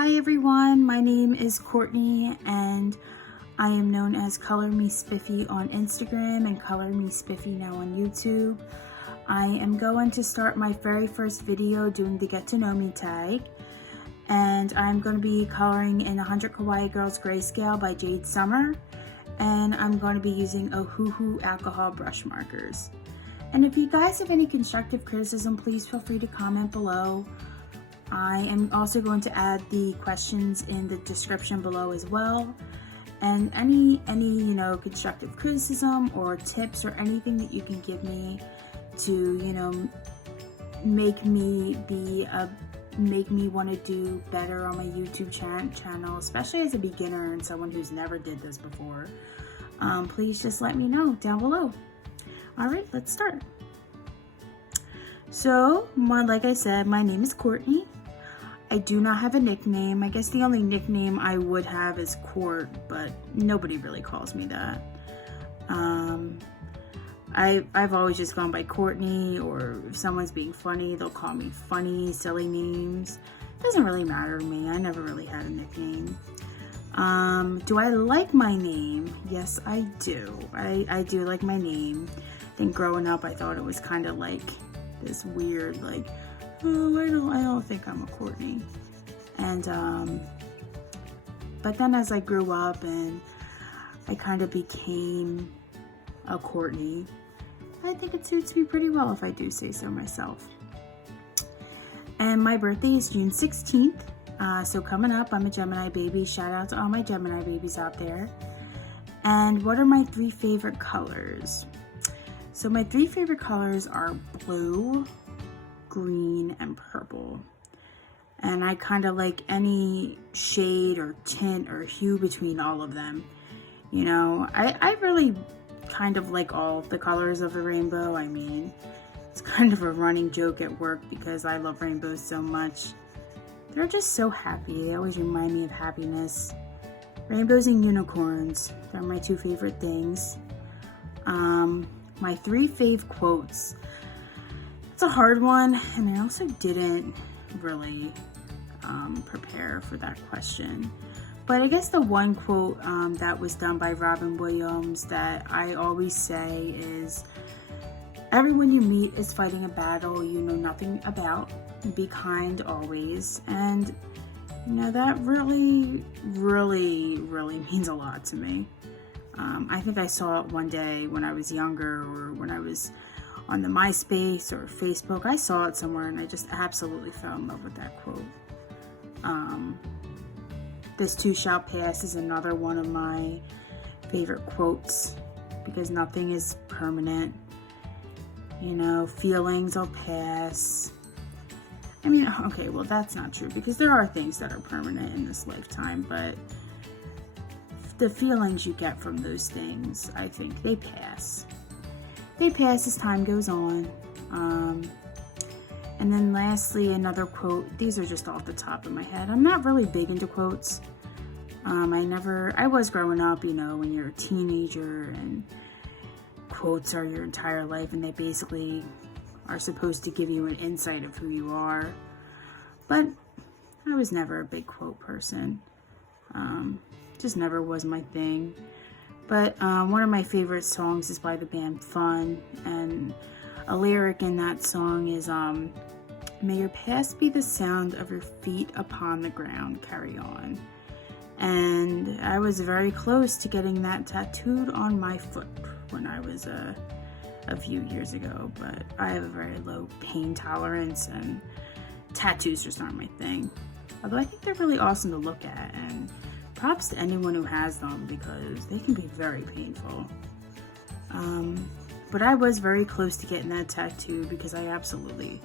Hi everyone, my name is Courtney and I am known as Color Me Spiffy on Instagram and Color Me Spiffy now on YouTube. I am going to start my very first video doing the Get to Know Me tag, and I'm going to be coloring in 100 Kawaii Girls Grayscale by Jade Summer, and I'm going to be using Ohuhu alcohol brush markers. And if you guys have any constructive criticism, please feel free to comment below. I am also going to add the questions in the description below as well. And any constructive criticism or tips or anything that you can give me to, make me want to do better on my YouTube channel, especially as a beginner and someone who's never did this before. Please just let me know down below. All right, let's start. So, like I said, my name is Courtney. I do not have a nickname. I guess the only nickname I would have is Court, but nobody really calls me that. I've always just gone by Courtney, or if someone's being funny, they'll call me funny, silly names. It doesn't really matter to me. I never really had a nickname. Do I like my name? Yes, I do. I do like my name. I think growing up, I thought it was kind of like this weird, like, oh, I don't think I'm a Courtney. And but then as I grew up and I kind of became a Courtney, I think it suits me pretty well if I do say so myself. And my birthday is June 16th. So coming up, I'm a Gemini baby. Shout out to all my Gemini babies out there. And what are my 3 favorite colors? So my 3 favorite colors are blue, green, and purple. And I kind of like any shade or tint or hue between all of them. I really kind of like all the colors of the rainbow. I mean, it's kind of a running joke at work because I love rainbows so much. They're just so happy. They always remind me of happiness. Rainbows and unicorns, they're my 2 favorite things. My 3 fave quotes. It's a hard one, and I also didn't really prepare for that question. But I guess the one quote that was done by Robin Williams that I always say is, "Everyone you meet is fighting a battle you know nothing about. Be kind always." And that really, really, really means a lot to me. I think I saw it one day when I was younger, or when I was on the MySpace or Facebook. I saw it somewhere and I just absolutely fell in love with that quote. This too shall pass is another one of my favorite quotes, because nothing is permanent. Feelings will pass. I mean, okay, well, that's not true, because there are things that are permanent in this lifetime, but the feelings you get from those things, I think they pass. They pass as time goes on. And then lastly, another quote. These are just off the top of my head. I'm not really big into quotes. I was growing up, when you're a teenager and quotes are your entire life, and they basically are supposed to give you an insight of who you are. But I was never a big quote person. Just never was my thing. But one of my favorite songs is by the band Fun, and a lyric in that song is, "May your past be the sound of your feet upon the ground, carry on." And I was very close to getting that tattooed on my foot when I was a few years ago, but I have a very low pain tolerance and tattoos just aren't my thing. Although I think they're really awesome to look at, and props to anyone who has them, because they can be very painful. But I was very close to getting that tattoo because I absolutely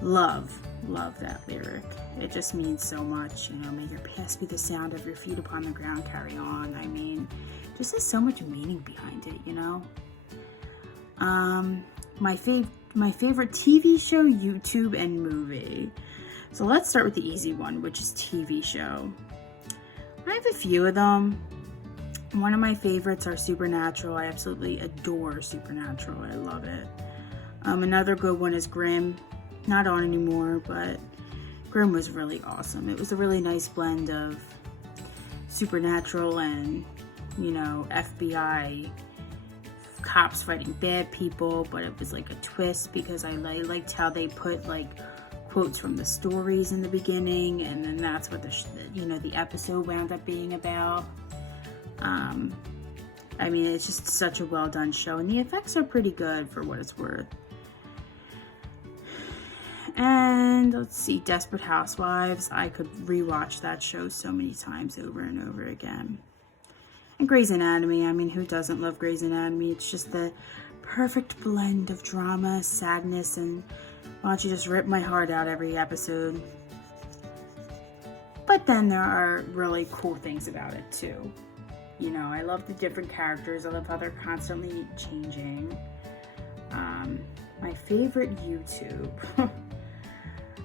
love that lyric. It just means so much. May your past be the sound of your feet upon the ground, carry on. I mean, just has so much meaning behind it, My favorite TV show, YouTube, and movie. So let's start with the easy one, which is TV show. I have a few of them. One of my favorites are Supernatural. I absolutely adore Supernatural. I love it. Another good one is Grimm. Not on anymore, but Grimm was really awesome. It was a really nice blend of supernatural and, you know, FBI cops fighting bad people, but it was like a twist because I liked how they put like quotes from the stories in the beginning, and then that's what the episode wound up being about. I mean, it's just such a well done show, and the effects are pretty good for what it's worth. And let's see, Desperate Housewives. I could rewatch that show so many times over and over again. And Grey's Anatomy. I mean, who doesn't love Grey's Anatomy? It's just the perfect blend of drama, sadness, and why don't you just rip my heart out every episode? But then there are really cool things about it too. You know, I love the different characters. I love how they're constantly changing. My favorite YouTube.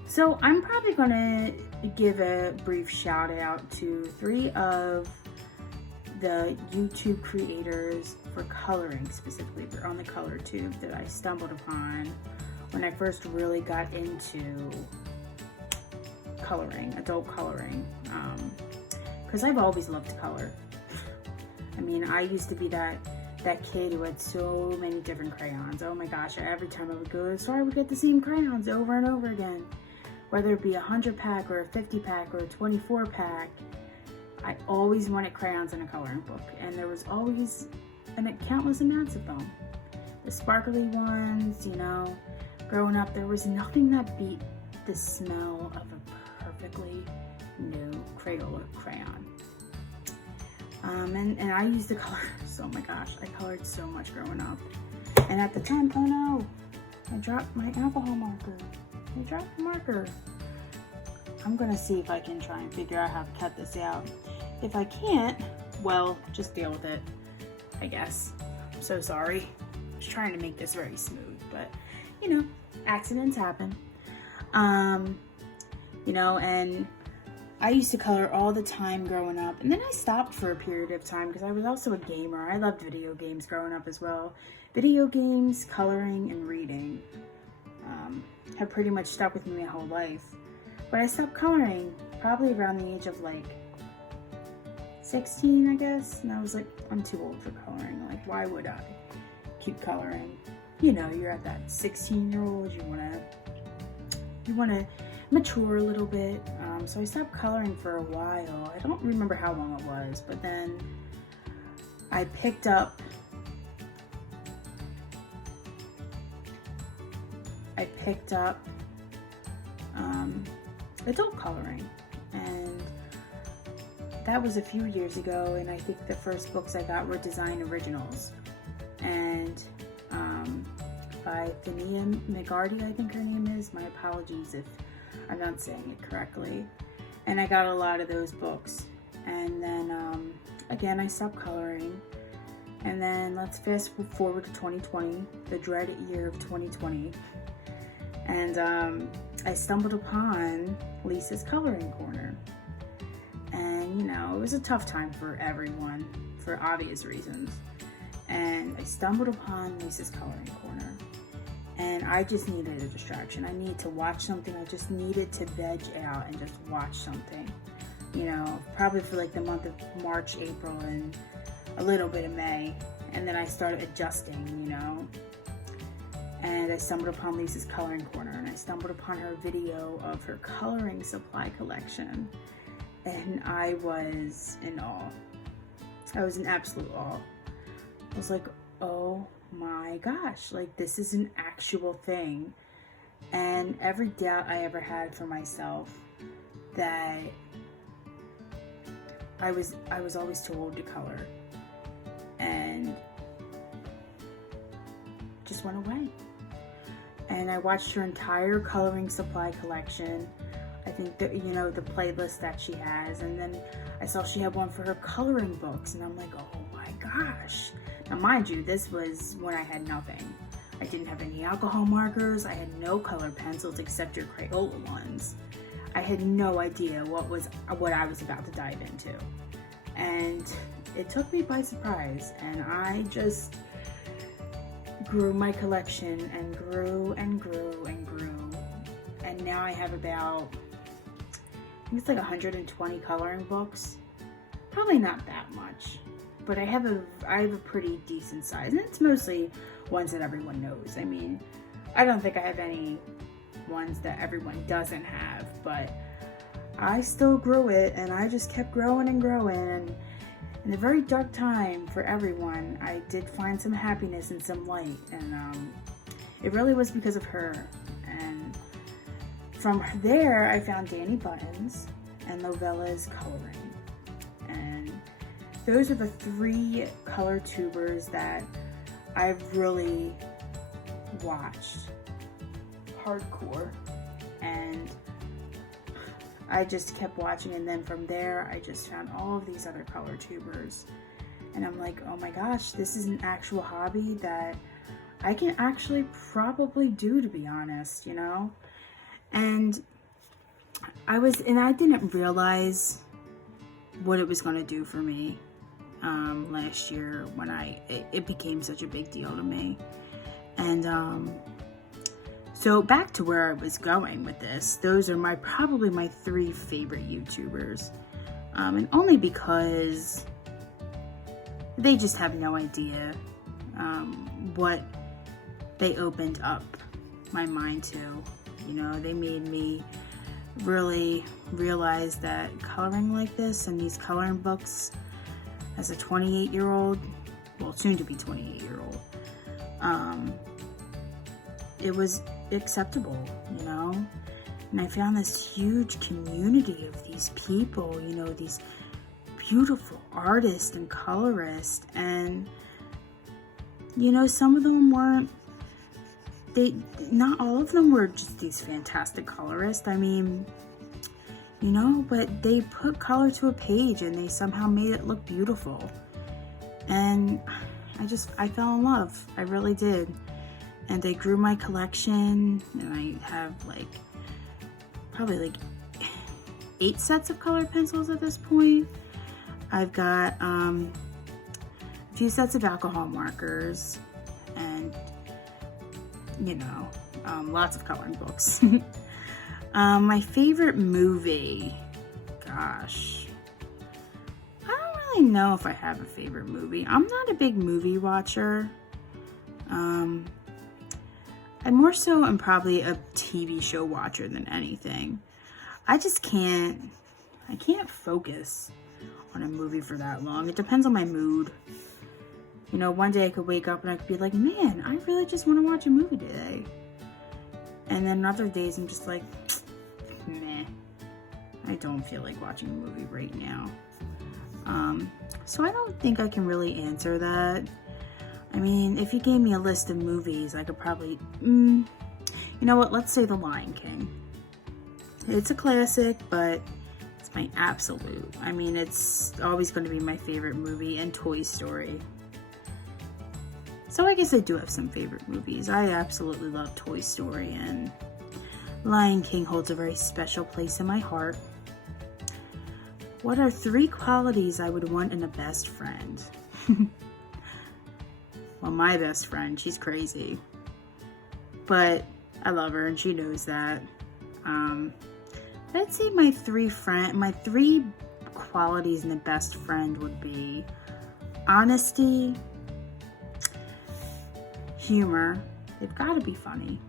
So I'm probably going to give a brief shout out to 3 of the YouTube creators for coloring, specifically for on the color tube, that I stumbled upon when I first really got into coloring, adult coloring, because I've always loved to color. I mean, I used to be that kid who had so many different crayons. Oh my gosh, every time I would go to the store, I would get the same crayons over and over again. Whether it be a 100-pack or a 50-pack or a 24-pack, I always wanted crayons in a coloring book. And there was always countless amounts of them. The sparkly ones, you know. Growing up, there was nothing that beat the smell of a perfectly new Crayola crayon. And I used to color, oh my gosh, I colored so much growing up. And at the time, oh no, I dropped my alcohol marker. I dropped the marker. I'm gonna see if I can try and figure out how to cut this out. If I can't, well, just deal with it, I guess. I'm so sorry. I was trying to make this very smooth, but you know, accidents happen. You know, and I used to color all the time growing up, and then I stopped for a period of time because I was also a gamer. I loved video games growing up as well. Video games, coloring, and reading have pretty much stuck with me my whole life. But I stopped coloring probably around the age of like 16, I guess. And I was like, I'm too old for coloring. Like, why would I keep coloring? You know, you're at that 16-year-old. You wanna mature a little bit. So I stopped coloring for a while. I don't remember how long it was, but then I picked up adult coloring, and that was a few years ago, and I think the first books I got were design originals, and by Thania McGarty, I think her name is. My apologies if I'm not saying it correctly. And I got a lot of those books, and then again I stopped coloring. And then let's fast forward to 2020, the dreaded year of 2020. And I stumbled upon Lisa's Coloring Corner. And, you know, it was a tough time for everyone for obvious reasons. And I stumbled upon Lisa's Coloring Corner. And I just needed a distraction. I needed to watch something. I just needed to veg out and just watch something. You know, probably for like the month of March, April, and a little bit of May. And then I started adjusting, you know. And I stumbled upon Lisa's Coloring Corner, and I stumbled upon her video of her coloring supply collection. And I was in awe. I was in absolute awe. I was like, oh my gosh, like this is an actual thing. And every doubt I ever had for myself that I was always too old to color, and just went away. And I watched her entire coloring supply collection. I think that, you know, the playlist that she has, and then I saw she had one for her coloring books, and I'm like, oh my gosh. Now mind you, this was when I had nothing. I didn't have any alcohol markers. I had no colored pencils except your Crayola ones. I had no idea what I was about to dive into. And it took me by surprise, and I just grew my collection and grew and grew and grew. And now I have about think it's like 120 coloring books. Probably not that much, but I have a pretty decent size, and it's mostly ones that everyone knows. I mean, I don't think I have any ones that everyone doesn't have, but I still grew it, and I just kept growing and growing. And in a very dark time for everyone, I did find some happiness and some light, and it really was because of her. And from there, I found Danny Buttons and Novella's coloring, and those are the 3 color tubers that I've really watched hardcore, and I just kept watching. And then from there, I just found all of these other color tubers, and I'm like, oh my gosh, this is an actual hobby that I can actually probably do, to be honest, you know? And I didn't realize what it was going to do for me last year when it became such a big deal to me. And so back to where I was going with this, those are probably my 3 favorite YouTubers, and only because they just have no idea what they opened up my mind to. You know, they made me really realize that coloring like this and these coloring books as a 28-year-old, well, soon to be 28-year-old, it was acceptable, you know? And I found this huge community of these people, you know, these beautiful artists and colorists, and, you know, some of them weren't, not all of them were just these fantastic colorists. I mean, you know, but they put color to a page and they somehow made it look beautiful. And I fell in love. I really did. And they grew my collection, and I have probably 8 sets of colored pencils at this point. I've got a few sets of alcohol markers, and you know, lots of coloring books. My favorite movie, gosh, I don't really know if I have a favorite movie. I'm not a big movie watcher. I more so am probably a TV show watcher than anything. I can't focus on a movie for that long. It depends on my mood. You know, one day I could wake up and I could be like, man, I really just want to watch a movie today. And then other days I'm just like, meh, I don't feel like watching a movie right now. So I don't think I can really answer that. I mean, if you gave me a list of movies, I could probably, you know what, let's say The Lion King. It's a classic, but it's my absolute. I mean, it's always going to be my favorite movie, and Toy Story. So I guess I do have some favorite movies. I absolutely love Toy Story, and Lion King holds a very special place in my heart. What are 3 qualities I would want in a best friend? Well, my best friend, she's crazy, but I love her and she knows that. I'd say my 3 qualities in a best friend would be honesty, humor. They've got to be funny,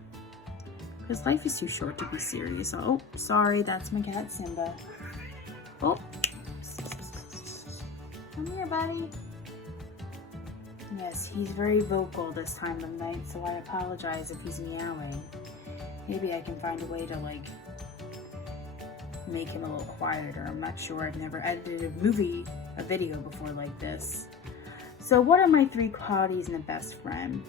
because life is too short to be serious. Oh, sorry, that's my cat Simba. Oh, come here, buddy. Yes, he's very vocal this time of night, so I apologize if he's meowing. Maybe I can find a way to make him a little quieter. I'm not sure. I've never edited a video before like this. So what are my 3 qualities in a best friend?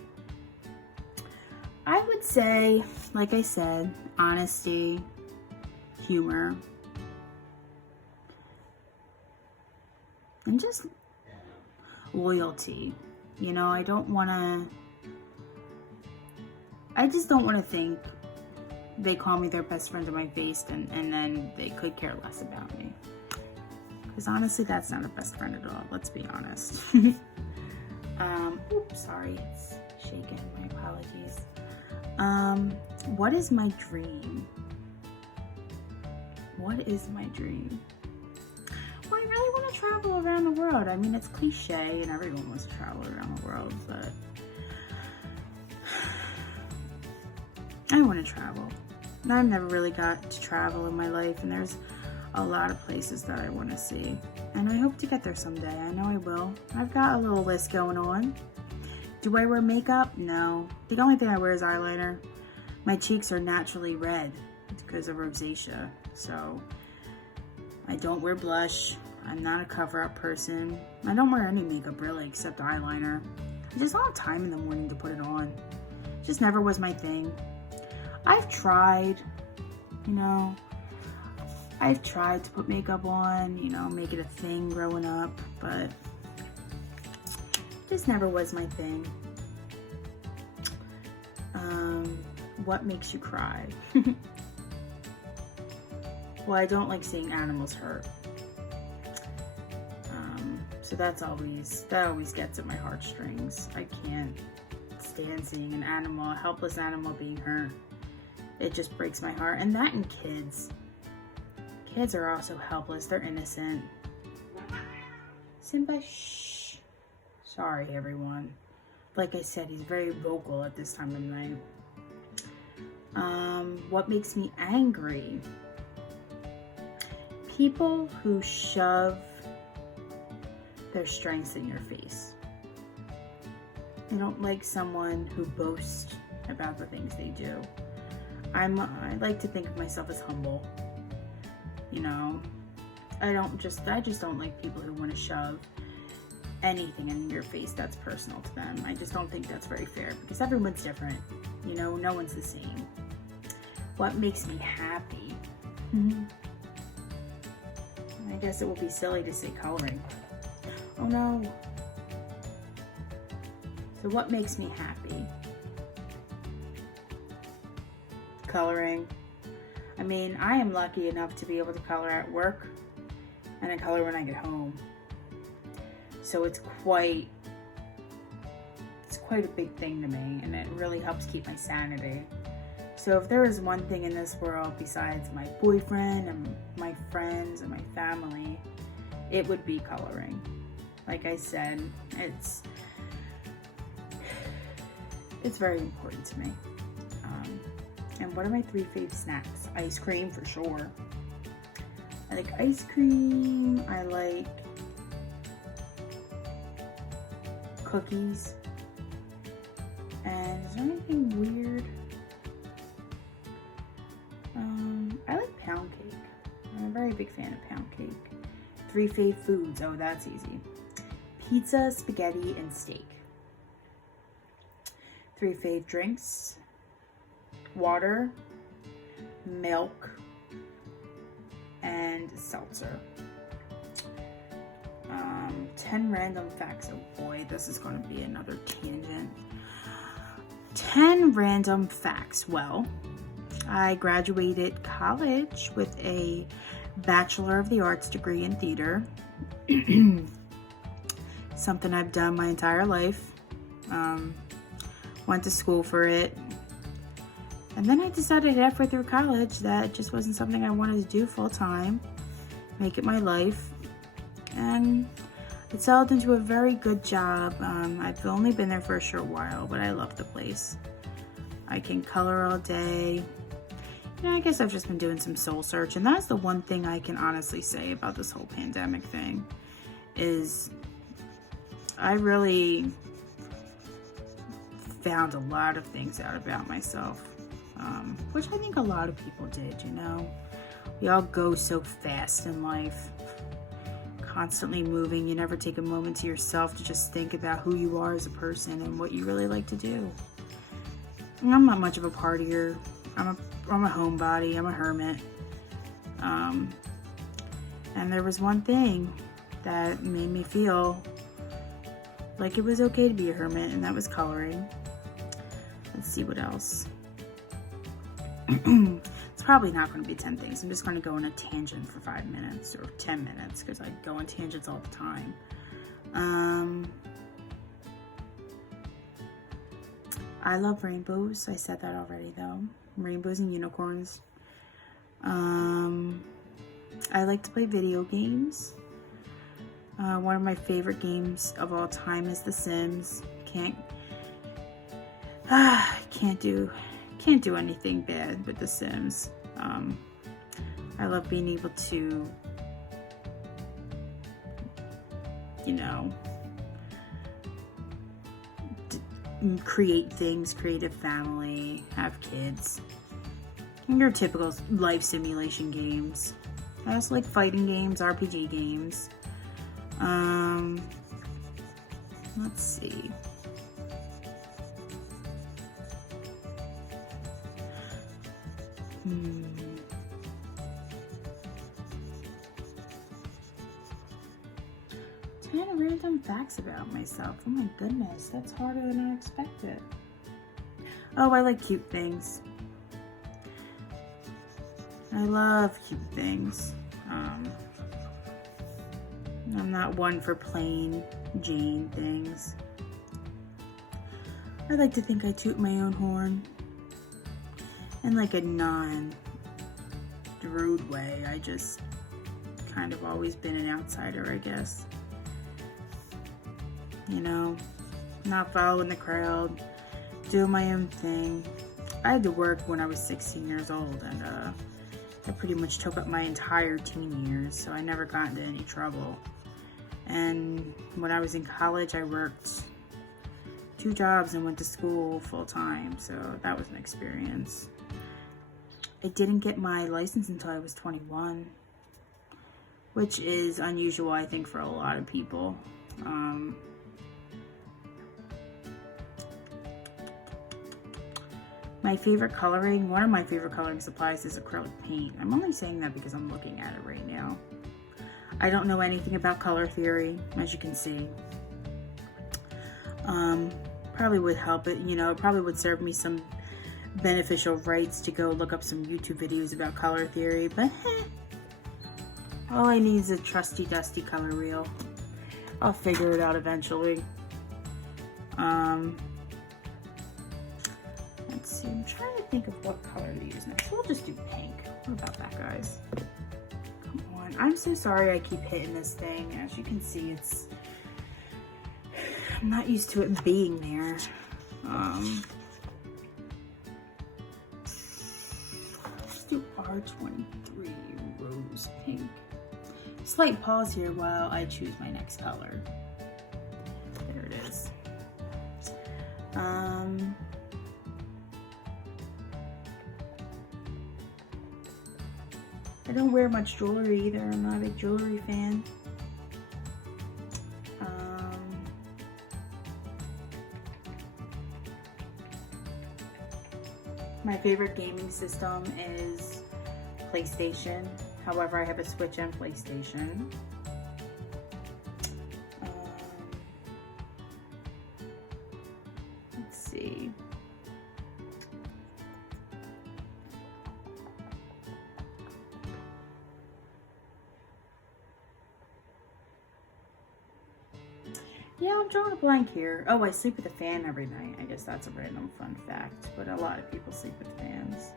I would say, like I said, honesty, humor, and just loyalty. You know, I just don't want to think they call me their best friend to my face and then they could care less about me. Because honestly, that's not a best friend at all. Let's be honest. Oops, sorry, it's shaking. My apologies. What is my dream? What is my dream? Well, I really want to travel around the world. I mean, it's cliche and everyone wants to travel around the world, but I want to travel. I've never really got to travel in my life, and there's a lot of places that I want to see. And I hope to get there someday. I know I will. I've got a little list going on. Do I wear makeup? No. The only thing I wear is eyeliner. My cheeks are naturally red because of rosacea. So I don't wear blush. I'm not a cover-up person. I don't wear any makeup really except eyeliner. I just don't have time in the morning to put it on. It just never was my thing. I've tried, I've tried to put makeup on, make it a thing growing up, but this never was my thing. What makes you cry? Well, I don't like seeing animals hurt. So that always gets at my heartstrings. I can't stand seeing an animal, a helpless animal being hurt. It just breaks my heart. And that and kids. Kids are also helpless. They're innocent. Simba, shh. Sorry, everyone. Like I said, he's very vocal at this time of night. What makes me angry? People who shove their strengths in your face. I don't like someone who boasts about the things they do. I like to think of myself as humble. I just don't like people who want to shove anything in your face that's personal to them. I just don't think that's very fair because everyone's different. No one's the same. What makes me happy? I guess it will be silly to say coloring. Oh no. So what makes me happy? Coloring. I mean, I am lucky enough to be able to color at work and I color when I get home. So it's quite a big thing to me, and it really helps keep my sanity. So if there is one thing in this world besides my boyfriend and my friends and my family, it would be coloring. Like I said, it's very important to me. And what are my 3 fave snacks? Ice cream for sure. I like ice cream. I like cookies. And is there anything weird? I like pound cake. I'm a very big fan of pound cake. 3 fave foods. Oh, that's easy. Pizza, spaghetti, and steak. 3 fave drinks. Water, milk, and seltzer. 10 random facts. Oh boy, this is going to be another tangent. 10 random facts. Well, I graduated college with a Bachelor of the Arts degree in theater. Something I've done my entire life. Went to school for it. And then I decided halfway through college that it just wasn't something I wanted to do full time, make it my life. And it settled into a very good job. I've only been there for a short while, but I love the place. I can color all day. I guess I've just been doing some soul search, and that's the one thing I can honestly say about this whole pandemic thing, is I really found a lot of things out about myself. Which I think a lot of people did, We all go so fast in life, constantly moving. You never take a moment to yourself to just think about who you are as a person and what you really like to do. And I'm not much of a partier. I'm a homebody. I'm a hermit. And there was one thing that made me feel like it was okay to be a hermit, and that was coloring. Let's see what else. It's probably not going to be 10 things. I'm just going to go on a tangent for 5 minutes or 10 minutes because I go on tangents all the time. I love rainbows. I said that already though. Rainbows and unicorns. I like to play video games. One of my favorite games of all time is The Sims. Can't do anything bad with The Sims. I love being able to, you know, create things, create a family, have kids. Your typical life simulation games. I also like fighting games, RPG games. Let's see. Kind of random facts about myself. Oh my goodness, that's harder than I expected. Oh, I like cute things. I love cute things. I'm not one for plain Jane things. I like to think I toot my own horn in like a non-rude way. I just kind of always been an outsider, I guess. You know, not following the crowd, doing my own thing. I had to work when I was 16 years old, and that pretty much took up my entire teen years, so I never got into any trouble. And when I was in college, I worked 2 jobs and went to school full time, so that was an experience. I didn't get my license until I was 21, which is unusual, I think, for a lot of people. My favorite coloring, one of my favorite coloring supplies is acrylic paint. I'm only saying that because I'm looking at it right now. I don't know anything about color theory, as you can see. Probably would help it, you know, it probably would serve me some beneficial rights to go look up some YouTube videos about color theory, but all I need is a trusty dusty color wheel. I'll figure it out eventually. Let's see, I'm trying to think of what color to use next. We'll just do pink. What about that, guys? Come on. I'm so sorry I keep hitting this thing. As you can see, I'm not used to it being there. Let's do R23 rose pink. Slight pause here while I choose my next color. There it is. I don't wear much jewelry either. I'm not a big jewelry fan. My favorite gaming system is PlayStation. However, I have a Switch and PlayStation. Let's see. Yeah, I'm drawing a blank here. Oh, I sleep with a fan every night. I guess that's a random fun fact, but a lot of people sleep with fans.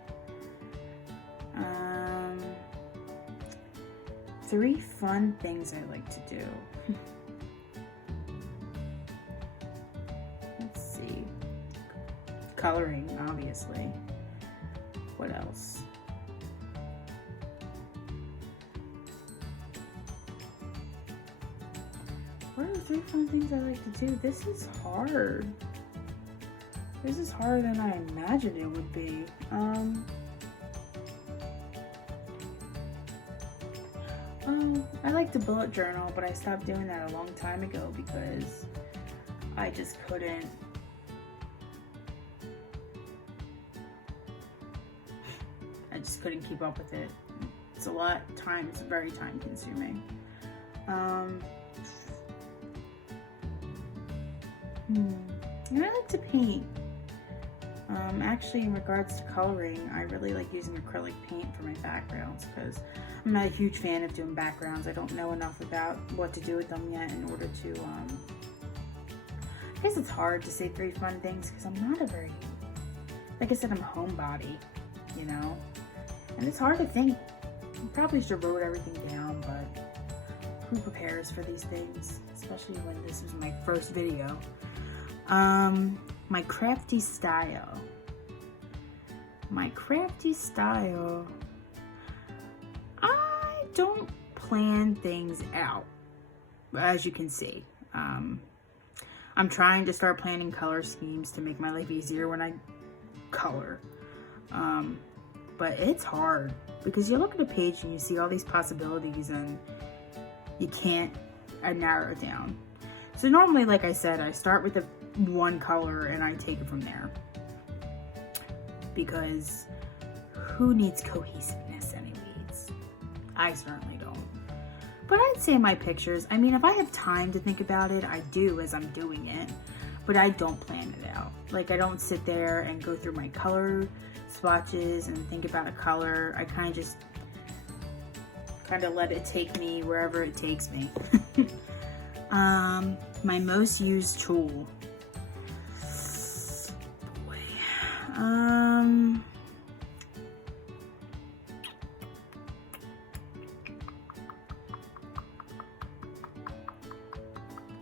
3 fun things I like to do. Let's see. Coloring, obviously. What else? What are the 3 fun things I like to do? This is hard. This is harder than I imagined it would be. I like to bullet journal, but I stopped doing that a long time ago because I just couldn't. I just couldn't keep up with it. It's a lot of time. It's very time consuming. And I like to paint. Actually, in regards to coloring, I really like using acrylic paint for my backgrounds because I'm not a huge fan of doing backgrounds. I don't know enough about what to do with them yet in order to, I guess it's hard to say 3 fun things because I'm not a very, like I said, I'm a homebody, you know, and it's hard to think probably should have wrote everything down, but who prepares for these things? Especially when this was my first video. My crafty style. My crafty style. I don't plan things out, as you can see. I'm trying to start planning color schemes to make my life easier when I color. But it's hard because you look at a page and you see all these possibilities and you can't narrow it down. So normally, like I said, I start with the one color and I take it from there. Because who needs cohesiveness anyways? I certainly don't. But I'd say my pictures, I mean, if I have time to think about it, I do as I'm doing it. But I don't plan it out. Like, I don't sit there and go through my color swatches and think about a color. I kind of just let it take me wherever it takes me. My most used tool. Boy.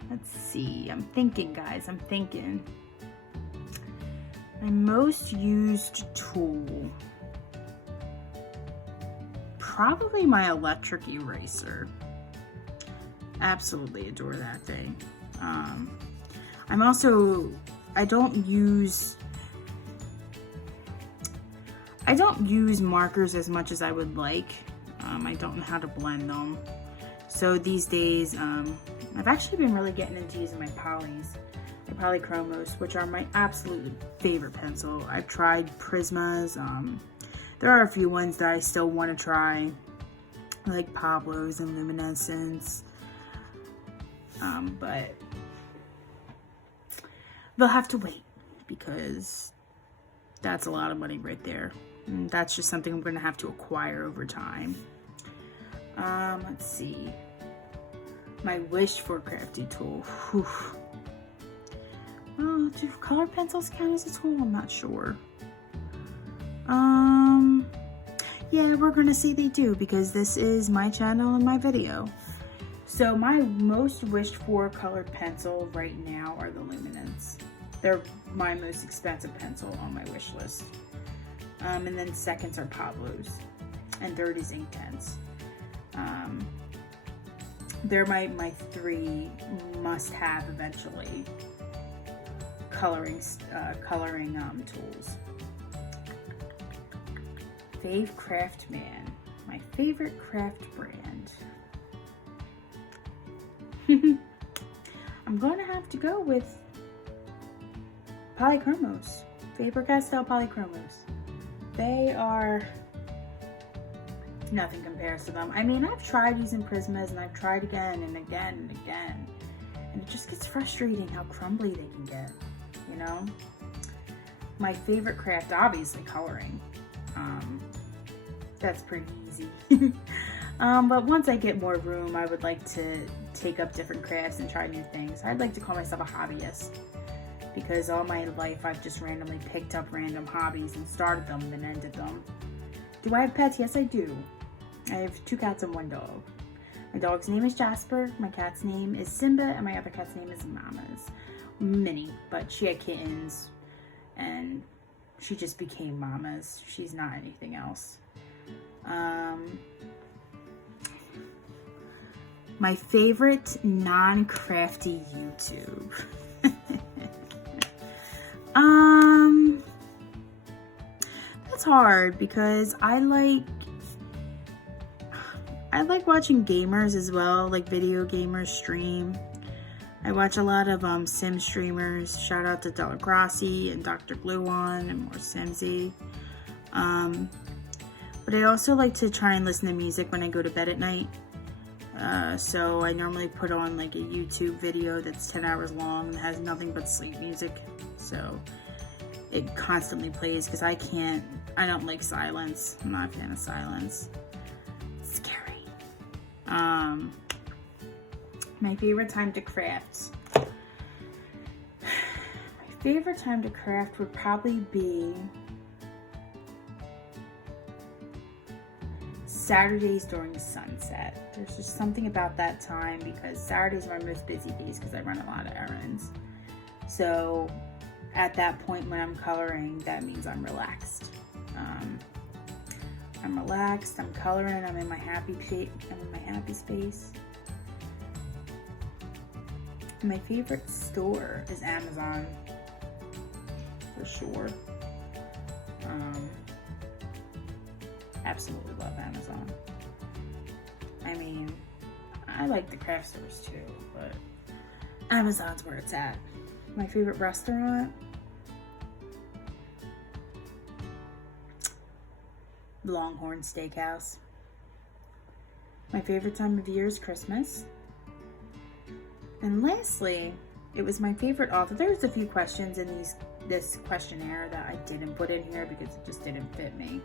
Let's see. I'm thinking, guys. I'm thinking. My most used tool. Probably my electric eraser. Absolutely adore that thing. I don't use markers as much as I would like. I don't know how to blend them. So these days, I've actually been really getting into using my polys, my polychromos, which are my absolute favorite pencil. I've tried Prismas. There are a few ones that I still want to try, like Pablo's and Luminescence. But they'll have to wait because that's a lot of money right there. And that's just something I'm going to have to acquire over time. Let's see. My wished for crafty tool. Whew. Oh, do color pencils count as a tool? I'm not sure. Yeah, we're gonna say they do because this is my channel and my video. So my most wished for colored pencil right now are the Luminance. They're my most expensive pencil on my wish list. And then seconds are Pablo's, and third is Inktense. They're my three must-have eventually coloring tools. Fave Craftman, my favorite craft brand. I'm gonna have to go with Polychromos, Faber-Castell Polychromos. They are nothing compares to them. I mean, I've tried using Prismas and I've tried again and again and again, and it just gets frustrating how crumbly they can get, you know? My favorite craft, obviously coloring. That's pretty easy. But once I get more room, I would like to take up different crafts and try new things. I'd like to call myself a hobbyist because all my life I've just randomly picked up random hobbies and started them and then ended them. Do I have pets? Yes, I do. I have 2 cats and 1 dog. My dog's name is Jasper, my cat's name is Simba, and my other cat's name is Minnie, but she had kittens and she just became Mama's. She's not anything else. My favorite non-crafty YouTube. That's hard because I like watching gamers as well, like video gamers stream. I watch a lot of sim streamers. Shout out to Delagrassi and Dr. Blue One and more Simsy. But I also like to try and listen to music when I go to bed at night. So I normally put on like a YouTube video that's 10 hours long and has nothing but sleep music. So it constantly plays because I don't like silence. I'm not a fan of silence. It's scary. My favorite time to craft. My favorite time to craft would probably be Saturdays during the sunset. There's just something about that time because Saturdays are my most busy days because I run a lot of errands. So at that point when I'm coloring, that means I'm relaxed. I'm relaxed, I'm coloring, I'm in my happy space. My favorite store is Amazon, for sure. Absolutely love Amazon. I mean, I like the craft stores too, but Amazon's where it's at. My favorite restaurant? Longhorn Steakhouse. My favorite time of year is Christmas. And lastly, it was my favorite author. There's a few questions in this questionnaire that I didn't put in here because it just didn't fit me.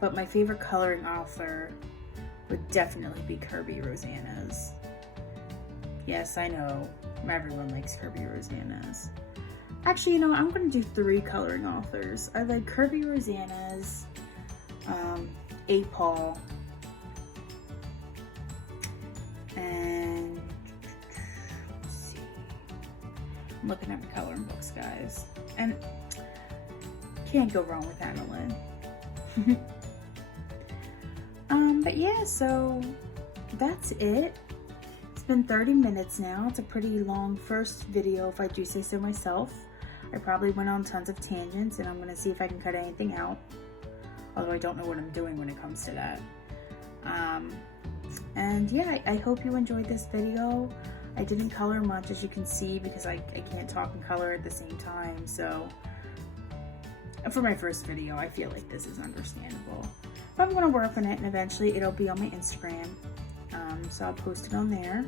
But my favorite coloring author would definitely be Kirby Rosanna's. Yes, I know, everyone likes Kirby Rosanna's. Actually, you know, I'm going to do 3 coloring authors. I like Kirby Rosanna's, A. Paul, and let's see. I'm looking at the coloring books, guys, and can't go wrong with Anna Lynn. But yeah, so that's it. It's been 30 minutes now. It's a pretty long first video, if I do say so myself. I probably went on tons of tangents, and I'm going to see if I can cut anything out. Although I don't know what I'm doing when it comes to that. And yeah, I hope you enjoyed this video. I didn't color much, as you can see, because I can't talk and color at the same time. So for my first video, I feel like this is understandable. But I'm going to work on it, and eventually it'll be on my Instagram. So I'll post it on there.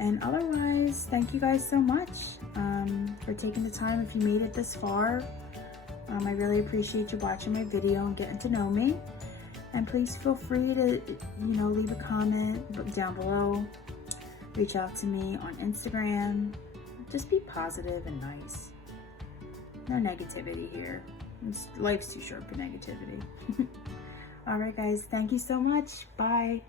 And otherwise, thank you guys so much for taking the time. If you made it this far, I really appreciate you watching my video and getting to know me. And please feel free to, you know, leave a comment down below. Reach out to me on Instagram. Just be positive and nice. No negativity here. Life's too short for negativity. Alright guys, thank you so much. Bye.